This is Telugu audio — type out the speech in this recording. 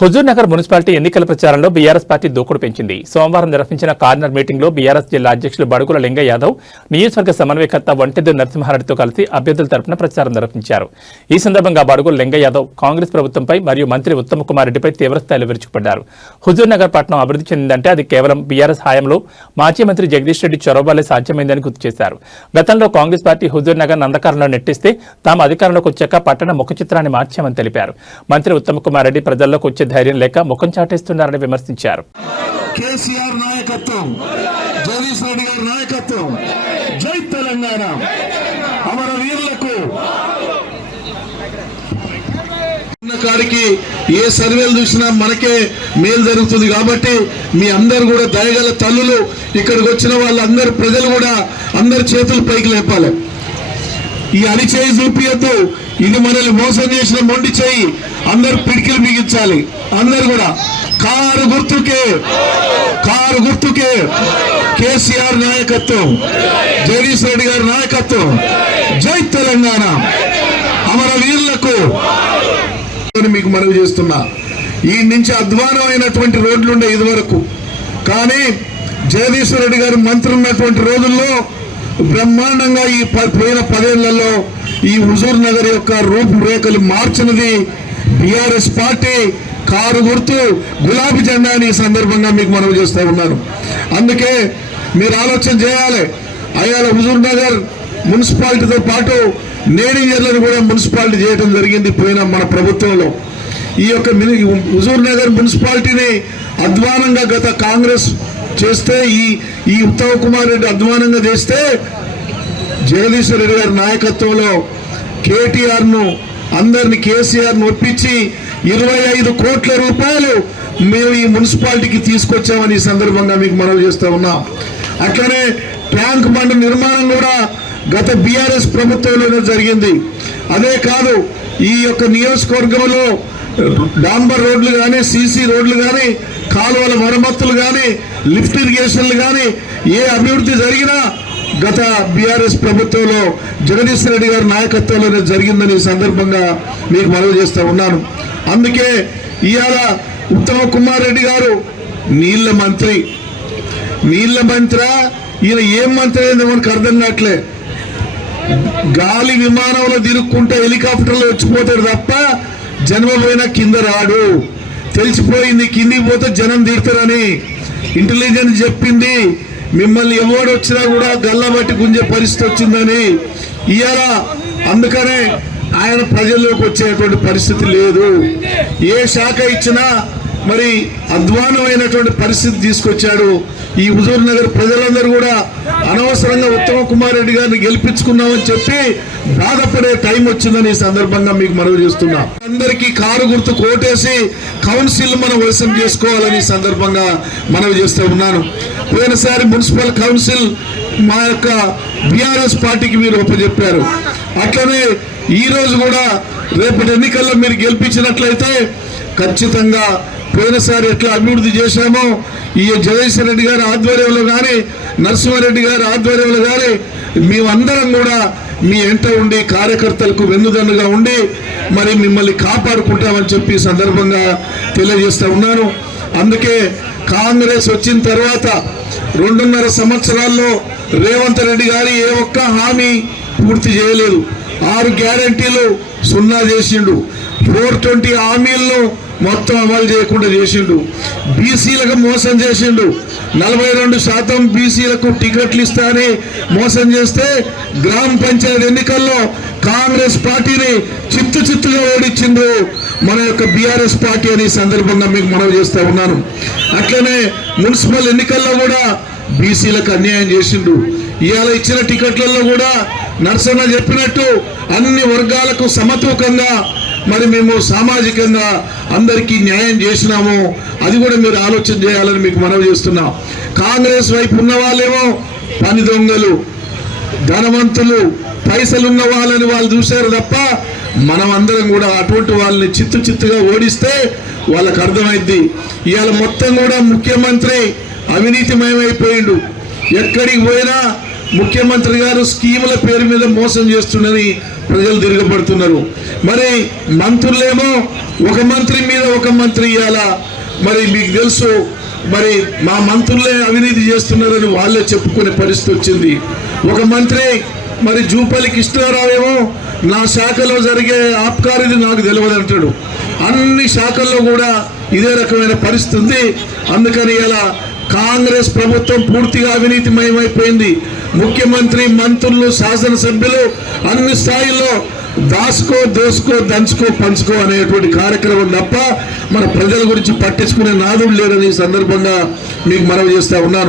హుజూర్నగర్ మున్సిపాలిటీ ఎన్నికల ప్రచారంలో బీఆర్ఎస్ పార్టీ దూకుడు పెంచింది. సోమవారం నిర్వహించిన కార్నర్ మీటింగ్లో బీఆర్ఎస్ జిల్లా అధ్యక్షులు బడుగుల లింగ యాదవ్, నియోజకవర్గ సమన్వయకర్త వంటెద్దు నరసింహారెడ్డితో కలిసి అభ్యర్థుల తరపున ప్రచారం నిర్వహించారు. ఈ సందర్భంగా బడుగుల లింగ యాదవ్ కాంగ్రెస్ ప్రభుత్వంపై మరియు మంత్రి ఉత్తమ్ కుమార్ రెడ్డిపై తీవ్రస్థాయిలో విరుచుకుపడ్డారు. హుజూర్నగర్ పట్టణం అభివృద్ధి చెందిందంటే అది కేవలం బీఆర్ఎస్ హయాంలో మాజీ మంత్రి జగదీష్ రెడ్డి చొరవ వల్లే సాధ్యమైందని గుర్తు చేశారు. గతంలో కాంగ్రెస్ పార్టీ హుజూర్నగర్ నందకారంలో నెట్టిస్తే తాము అధికారంలోకి వచ్చాక పట్టణ ముఖ చిత్రాన్ని మార్చామని తెలిపారు. మంత్రి ఉత్తమ్ కుమార్ రెడ్డి ప్రజల్లోకి వచ్చే ధైర్యం లేక ముఖం చాటేస్తున్నారని విమర్శించారు. కేసీఆర్ నాయకత్వం, జగదీష్ రెడ్డి గారి నాయకత్వం, జై తెలంగాణ. అమరవీరులకు కాడికి ఏ సర్వేలు చూసినా మనకే మేలు జరుగుతుంది. కాబట్టి మీ అందరు కూడా దయగల తల్లులు, ఇక్కడికి వచ్చిన వాళ్ళందరూ ప్రజలు కూడా అందరి చేతులు పైకి లేపాలి. ఈ అరి చేయి చూపియద్దు, ఇది మనల్ని మోసం చేసిన మొండి చేయి. అందరు పిడికిలు బిగించాలి. అందరు కూడా కారు గుర్తుకే కేసీఆర్ నాయకత్వం, జగదీష్ రెడ్డి గారి నాయకత్వం, జై తెలంగాణ. అమరవీరులకు మీకు మనవి చేస్తున్నా, ఈ నుంచి అధ్వానమైనటువంటి రోడ్లుండే ఇదివరకు. కానీ జగదీష్ రెడ్డి గారు మంత్రి ఉన్నటువంటి రోజుల్లో బ్రహ్మాండంగా ఈ పోయిన 10 ఏళ్లలో ఈ హుజూర్ నగర్ యొక్క రూపురేఖలు మార్చినది బీఆర్ఎస్ పార్టీ. కారు గుర్తు గులాబీ జెండా అని ఈ సందర్భంగా మీకు మనవి చేస్తూ ఉన్నాను. అందుకే మీరు ఆలోచన చేయాలి. అయ్యాల హుజూర్ నగర్ మున్సిపాలిటీతో పాటు నేడియర్లను కూడా మున్సిపాలిటీ చేయడం జరిగింది పోయిన మన ప్రభుత్వంలో. ఈ యొక్క హుజూర్ నగర్ మున్సిపాలిటీని అధ్వానంగా గత కాంగ్రెస్ చేస్తే, ఈ ఉత్తమ్ కుమార్ రెడ్డి అధ్వానంగా చేస్తే, జగదీష్ రెడ్డి గారి నాయకత్వంలో కేటీఆర్ను అందరిని కేసీఆర్ను ఒప్పించి 25 కోట్ల రూపాయలు మేము ఈ మున్సిపాలిటీకి తీసుకొచ్చామని ఈ సందర్భంగా మీకు మనవి చేస్తూ ఉన్నాం. అట్లనే ట్యాంక్ బండ్ నిర్మాణం కూడా గత బీఆర్ఎస్ ప్రభుత్వంలోనే జరిగింది. అదే కాదు, ఈ యొక్క నియోజకవర్గంలో డాంబర్ రోడ్లు కానీ, సీసీ రోడ్లు కానీ, కాలువల మరమ్మతులు కానీ, లిఫ్ట్ ఇరిగేషన్లు కానీ ఏ అభివృద్ధి జరిగినా గత బీఆర్ఎస్ ప్రభుత్వంలో జగదీష్ రెడ్డి గారి నాయకత్వంలోనే జరిగిందని ఈ సందర్భంగా మీకు మనవి చేస్తూ ఉన్నాను. అందుకే ఇవాళ ఉత్తమ్ కుమార్ రెడ్డి గారు నీళ్ల మంత్రి ఈయన ఏం మంత్రి అయిందో మనకు అర్థం కావట్లే. గాలి విమానంలో తిరుక్కుంటే హెలికాప్టర్లో వచ్చిపోతాడు తప్ప జన్మ పోయినా కింద రాడు. తెలిసిపోయింది, కిందికి పోతే జనం తీరుతారని. ఇంటెలిజెన్స్ చెప్పింది మిమ్మల్ని ఎవడు వచ్చినా కూడా గల్లబట్టి గుంజే పరిస్థితి వచ్చిందని. ఇవాళ అందుకనే ఆయన ప్రజల్లోకి వచ్చేటువంటి పరిస్థితి లేదు. ఏ శాఖ ఇచ్చినా మరి అధ్వానమైనటువంటి పరిస్థితి తీసుకొచ్చాడు. ఈ హుజూర్ నగర్ ప్రజలందరూ కూడా అనవసరంగా ఉత్తమ్ కుమార్ రెడ్డి గారిని గెలిపించుకున్నామని చెప్పి బాధపడే టైం వచ్చిందని ఈ సందర్భంగా మీకు మనవి చేస్తున్నా. అందరికీ కారు గుర్తు కోటేసి కౌన్సిల్ మనం వశం చేసుకోవాలని సందర్భంగా మనవి చేస్తూ ఉన్నాను. పోయినసారి మున్సిపల్ కౌన్సిల్ మా యొక్క బీఆర్ఎస్ పార్టీకి మీరు ఒప్పజెప్పారు. అట్లనే ఈ రోజు కూడా రేపటి ఎన్నికల్లో మీరు గెలిపించినట్లయితే ఖచ్చితంగా పోయినసారి ఎట్లా అభివృద్ధి చేశామో ఈ జగదీష్ రెడ్డి గారి ఆధ్వర్యంలో కానీ, నరసింహారెడ్డి గారి ఆధ్వర్యంలో కానీ మేమందరం కూడా మీ ఎంట ఉండి కార్యకర్తలకు వెన్నుదన్నుగా ఉండి మరి మిమ్మల్ని కాపాడుకుంటామని చెప్పి సందర్భంగా తెలియజేస్తూ ఉన్నాను. అందుకే కాంగ్రెస్ వచ్చిన తర్వాత 2.5 సంవత్సరాల్లో రేవంత్ రెడ్డి గారు ఏ ఒక్క హామీ పూర్తి చేయలేదు. 6 గ్యారంటీలు 0 చేసిండు. 420 హామీలను మొత్తం అమలు చేయకుండా చేసిండు. బీసీలకు మోసం చేసిండు. 42% బీసీలకు టికెట్లు ఇస్తారని మోసం చేస్తే గ్రామ పంచాయతీ ఎన్నికల్లో కాంగ్రెస్ పార్టీని చిత్తుగా ఓడించిండు మన యొక్క బీఆర్ఎస్ పార్టీ అని సందర్భంగా మీకు మనవి చేస్తూ ఉన్నాను. అట్లనే మున్సిపల్ ఎన్నికల్లో కూడా బీసీలకు అన్యాయం చేసిండు. ఇవాళ ఇచ్చిన టికెట్లలో కూడా నరసన్న చెప్పినట్టు అన్ని వర్గాలకు సమతూకంగా మరి మేము సామాజికంగా అందరికీ న్యాయం చేసినాము. అది కూడా మీరు ఆలోచన చేయాలని మీకు మనవి చేస్తున్నాం. కాంగ్రెస్ వైపు ఉన్న వాళ్ళేమో పని దొంగలు, ధనవంతులు, పైసలున్న వాళ్ళని వాళ్ళు చూశారు తప్ప మనం అందరం కూడా అటువంటి వాళ్ళని చిత్తుగా ఓడిస్తే వాళ్ళకు అర్థమైద్ది. ఇవాళ మొత్తం కూడా ముఖ్యమంత్రి అవినీతిమయమైపోయిండు. ఎక్కడికి పోయినా ముఖ్యమంత్రి గారు స్కీముల పేరు మీద మోసం చేస్తుండని ప్రజలు తిరగబడుతున్నారు. మరి మంత్రులేమో ఒక మంత్రి మీద ఒక మంత్రి ఇవ్వాలా, మరి మీకు తెలుసు మరి మా మంత్రులే అవినీతి చేస్తున్నారని వాళ్ళే చెప్పుకునే పరిస్థితి వచ్చింది. ఒక మంత్రి మరి జూపల్లి కృష్ణారావు ఏమో నా శాఖలో జరిగే ఆబ్కారీది నాకు తెలియదు అంటాడు. అన్ని శాఖల్లో కూడా ఇదే రకమైన పరిస్థితి ఉంది. అందుకని ఇలా కాంగ్రెస్ ప్రభుత్వం పూర్తిగా అవినీతిమయమైపోయింది. ముఖ్యమంత్రి, మంత్రులు, శాసనసభ్యులు అన్ని స్థాయిల్లో దాసుకో దోసుకో దంచుకో పంచుకో అనేటువంటి కార్యక్రమం తప్ప మన ప్రజల గురించి పట్టించుకునే నాదుడు లేడని ఈ సందర్భంగా మీకు మనవి చేస్తా ఉన్నాను.